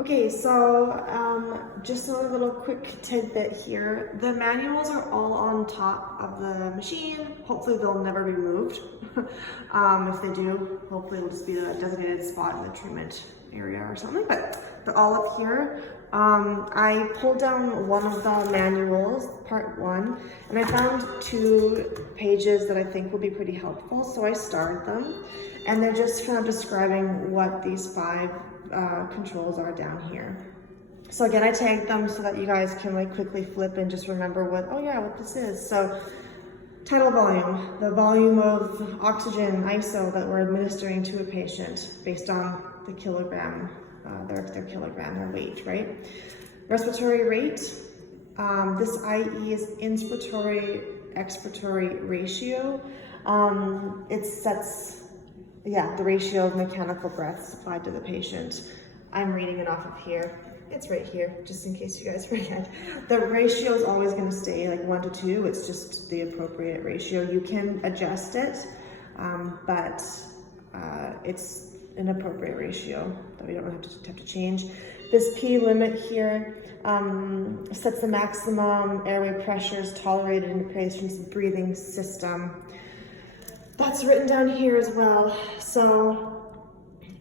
Okay, so just a little quick tidbit here. The manuals are all on top of the machine. Hopefully they'll never be moved. If they do, hopefully it'll just be a designated spot in the treatment area or something, but they're all up here. I pulled down one of the manuals, part 1, and I found 2 pages that I think will be pretty helpful, so I starred them. And they're just kind of describing what these 5 controls are down here. So again, I tagged them so that you guys can like quickly flip and just remember what this is. So tidal volume, the volume of oxygen, ISO, that we're administering to a patient based on the kilogram, their kilogram, their weight, right? Respiratory rate, this IE is inspiratory expiratory ratio. It sets the ratio of mechanical breath supplied to the patient. I'm reading it off of here. It's right here, just in case you guys forget. The ratio is always going to stay like 1 to 2. It's just the appropriate ratio. You can adjust it, but it's an appropriate ratio that we don't have to change. This P limit here sets the maximum airway pressures tolerated in the patient's breathing system. That's written down here as well. So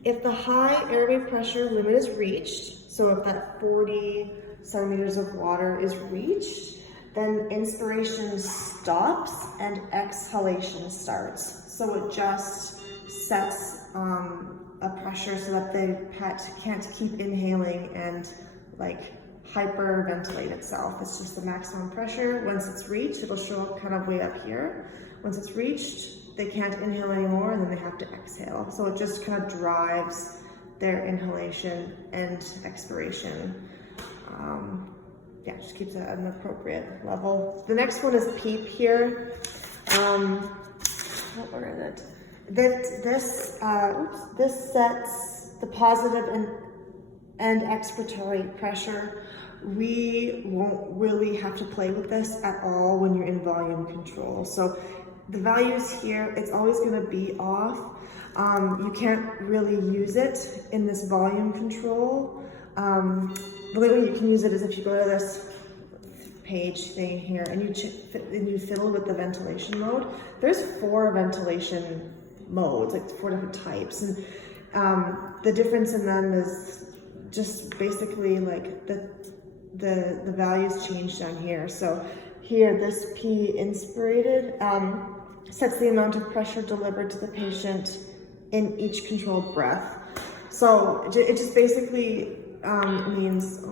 if the high airway pressure limit is reached, so if that 40 centimeters of water is reached, then inspiration stops and exhalation starts. So it just sets a pressure so that the PET can't keep inhaling and like hyperventilate itself. It's just the maximum pressure. Once it's reached, it'll show up kind of way up here. Once it's reached, they can't inhale anymore and then they have to exhale. So it just kind of drives their inhalation and expiration. Just keeps it at an appropriate level. The next one is PEEP here. Where is it? This sets the positive and expiratory pressure. We won't really have to play with this at all when you're in volume control. So the values here, it's always going to be off. You can't really use it in this volume control. The only way you can use it is if you go to this page thing here and you fiddle with the ventilation mode. There's 4 ventilation modes, like 4 different types, and the difference in them is just basically like the values change down here. So here, this P inspirated sets the amount of pressure delivered to the patient in each controlled breath. So it just basically means,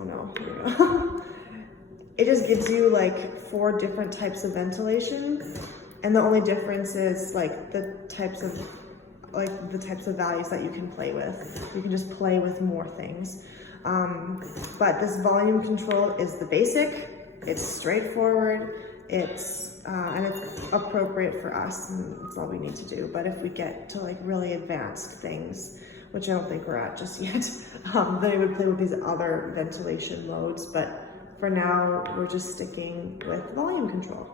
it just gives you like 4 different types of ventilation, and the only difference is like the types of values that you can play with. You can just play with more things. But this volume control is the basic. It's straightforward. It's appropriate for us, and that's all we need to do. But if we get to like really advanced things, which I don't think we're at just yet, then we would play with these other ventilation modes. But for now, we're just sticking with volume control.